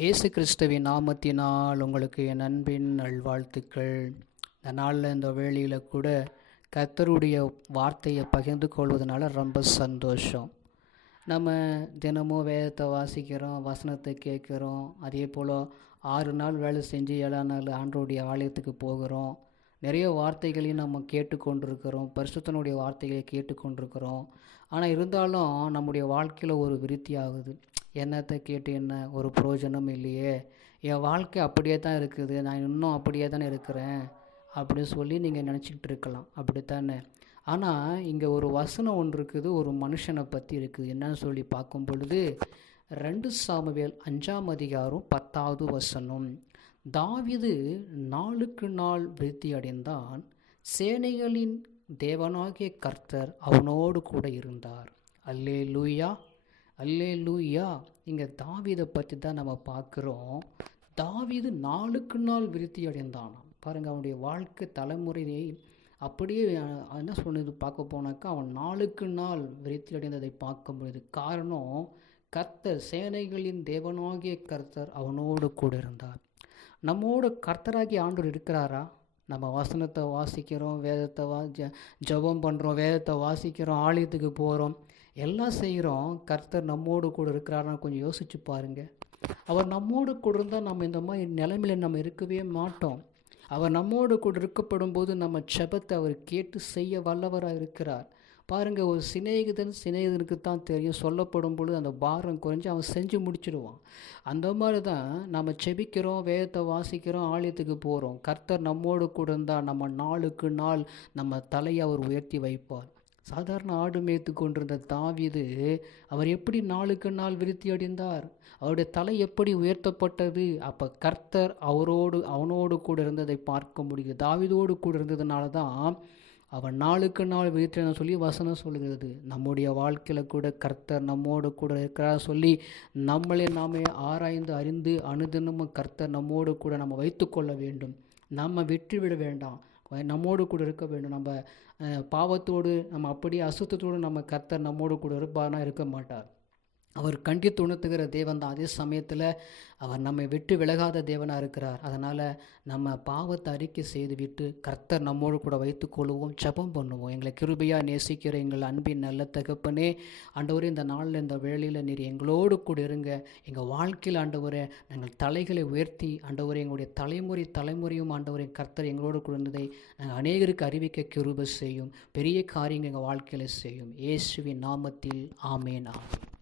இயேசு கிறிஸ்துவின் நாமத்தினால் உங்களுக்கு என் அன்பின் நல்வாழ்த்துக்கள். இந்த நாளில் இந்த வேளையில் கூட கர்த்தருடைய வார்த்தையை பகிர்ந்து கொள்வதனால ரொம்ப சந்தோஷம். நம்ம தினமும் வேதத்தை வாசிக்கிறோம் வசனத்தை கேட்குறோம். அதே போல் ஆறு நாள் வேலை செஞ்சு ஏழாம் நாள் ஆண்டோடைய ஆலயத்துக்கு போகிறோம். நிறைய வார்த்தைகளையும் நம்ம கேட்டுக்கொண்டிருக்கிறோம். பரிசுத்தனுடைய வார்த்தைகளை கேட்டுக்கொண்டிருக்கிறோம். ஆனால் இருந்தாலும் நம்முடைய வாழ்க்கையில் ஒரு விருத்தி ஆகுது. என்னத்தை கேட்டு என்ன? ஒரு பிரயோஜனம் இல்லையே. என் வாழ்க்கை அப்படியே தான் இருக்குது. நான் இன்னும் அப்படியே தானே இருக்கிறேன். அப்படின்னு சொல்லி நீங்கள் நினச்சிக்கிட்டு இருக்கலாம். அப்படித்தானே? ஆனால் இங்கே ஒரு வசனம் ஒன்று இருக்குது. ஒரு மனுஷனை பற்றி இருக்குது. என்னன்னு சொல்லி பார்க்கும் பொழுது ரெண்டு சாமுவேல் அஞ்சாம் அதிகாரம் பத்தாவது வசனம். தாவிது நாளுக்கு நாள் விருத்தி அடைந்தான். சேனைகளின் தேவனாகிய கர்த்தர் அவனோடு கூட இருந்தார். அல்லே லூயா அல்லே லூயா இங்கே தாவிதை பற்றி தான் நம்ம பார்க்குறோம். தாவிது நாளுக்கு நாள் விருத்தி அடைந்தானாம். பாருங்கள் அவனுடைய வாழ்க்கை தலைமுறையை அப்படியே என்ன சொன்னது பார்க்க போனாக்கா அவன் நாளுக்கு நாள் விருத்தி அடைந்ததை பார்க்க முடியுது காரணம் கர்த்தர் சேனைகளின் தேவனாகிய கர்த்தர் அவனோடு கூட இருந்தார். நம்மோடு கர்த்தராகிய ஆண்டோர் இருக்கிறாரா? நம்ம வசனத்தை வாசிக்கிறோம் வேதத்தை வா ஜ ஜபம் பண்ணுறோம் வேதத்தை வாசிக்கிறோம் ஆலயத்துக்கு போகிறோம் எல்லாம் செய்கிறோம். கர்த்தர் நம்மோடு கூட இருக்கிறாருன்னு கொஞ்சம் யோசிச்சு பாருங்கள் அவர் நம்மோடு கூட இருந்தால் நம்ம இந்த மாதிரி நிலைமையில் நம்ம இருக்கவே மாட்டோம். அவர் நம்மோடு கூட இருக்கப்படும் போது நம்ம செபத்தை அவர் கேட்டு செய்ய வல்லவராக இருக்கிறார். பாருங்கள் ஒரு சிநேகிதன் சிநேகிதனுக்கு தான் தெரியும். சொல்லப்படும் பொழுது அந்த பாரம் குறைஞ்சி அவன் செஞ்சு முடிச்சிடுவான். அந்த மாதிரி தான் நம்ம செபிக்கிறோம் வேதத்தை வாசிக்கிறோம் ஆலயத்துக்கு போகிறோம் கர்த்தர் நம்மோடு கூட இருந்தால் நம்ம நாளுக்கு நாள் நம்ம தலையை அவர் உயர்த்தி வைப்பார். சாதாரண ஆடு மேய்த்து கொண்டிருந்த தாவிது அவர் எப்படி நாளுக்கு நாள் விருத்தி அடைந்தார்? அவருடைய தலை எப்படி உயர்த்தப்பட்டது? அப்போ கர்த்தர் அவரோடு அவனோடு கூட இருந்ததை பார்க்க முடியுது. தாவிதோடு கூட இருந்ததுனால தான் அவன் நாளுக்கு நாள் விருத்தின சொல்லி வசனம் சொல்கிறது நம்முடைய வாழ்க்கையில் கூட கர்த்தர் நம்மோடு கூட இருக்கிறார் சொல்லி நம்மளே நாமே ஆராய்ந்து அறிந்து அனுதினமும் கர்த்தர் நம்மோடு கூட நம்ம வைத்துக்கொள்ள வேண்டும். நம்ம வெற்றி விட வேண்டாம். நம்மோடு கூட இருக்க வேண்டும். நம்ம பாவத்தோடு நம்ம அப்படியே அசுத்தத்தோடு நம்ம கர்த்தர் நம்மோடு கூட இருப்பார்னா இருக்க மாட்டார். அவர் கண்டித்து உணர்த்துகிற தேவன் தான் அதே சமயத்தில் அவர் நம்மை விட்டு விலகாத தேவனாக இருக்கிறார். அதனால் நம்ம பாவத்தை அறிக்கை செய்து விட்டு கர்த்தர் நம்மோடு கூட வைத்துக்கொள்வோம் ஜபம் பண்ணுவோம். எங்களை கிருபையாக நேசிக்கிற எங்கள் அன்பின் நல்ல தகப்பனே ஆண்டவரே இந்த நாளில் இந்த வேளையில் நீர் எங்களோடு கூட இருங்க. எங்கள் வாழ்க்கையில் ஆண்டவரே நாங்கள் தலைகளை உயர்த்தி ஆண்டவரே எங்களுடைய தலைமுறை தலைமுறையும் ஆண்டவரை கர்த்தர் எங்களோடு கூட இருந்ததை நாங்கள் அநேகருக்கு அறிவிக்க கிருபை செய்யும். பெரிய காரியங்கள் எங்கள் வாழ்க்கையில் செய்யும். இயேசுவின் நாமத்தில் ஆமேன் ஆமேன்.